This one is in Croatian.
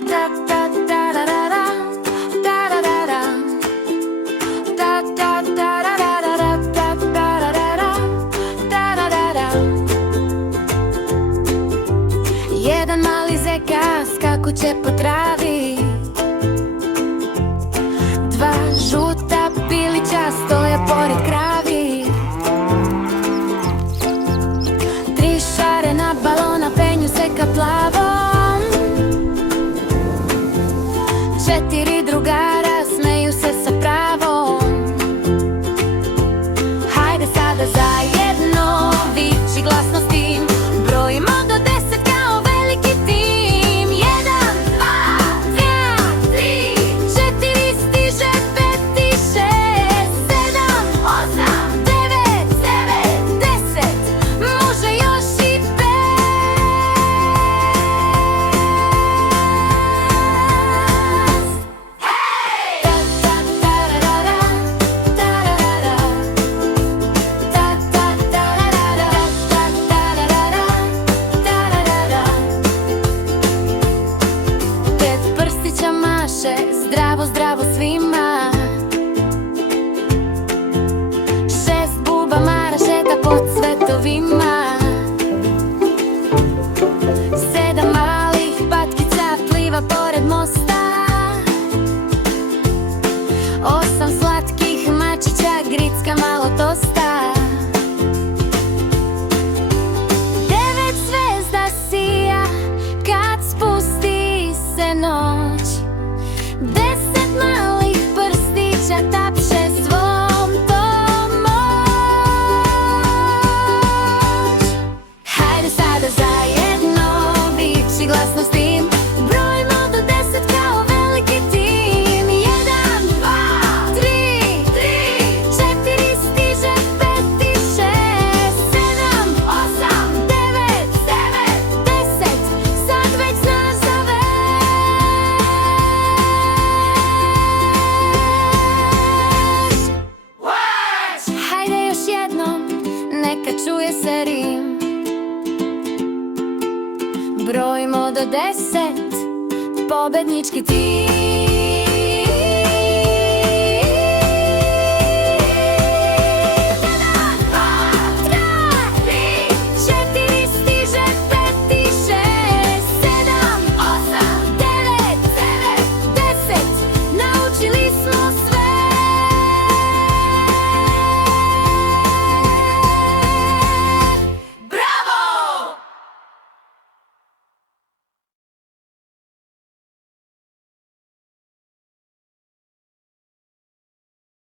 Da da da da da da, da da da da. Da da da da da da, da da da da da, da da da da. Jedan mali zeka skakuće po travi, dva žuta pilića stoje pored kravi, tri šarena balona penju se ka plavom, četiri drugara smeju se sa pravom. Hajde sada zajedno, viči glasno s tim, brojimo do 10 kao veliki tim. 1, 2, 3, 4, stiže 5 i 6, 7, 8, 9, 10, može još i 5. Pet prstića maše, zdravo, zdravo svima. 6 buba mara šeta po cvetovima. 7 malih patkica pliva pored mosta. 8 slatkih mačića gricka malo tosta. 9 zvezda sija kad spusti se noć. 10 malih prstića tapše svom tom moć. Hajde sada zajedno, viči glasno s tim, brojimo do 10 kao veliki tim. 1, 2, 3, 4, stiže 5 i 6, 7, 8, 9, 10, sad već znaš za već. Hajde još jednom, neka čuje se rim, brojimo do 10, pobednički tim.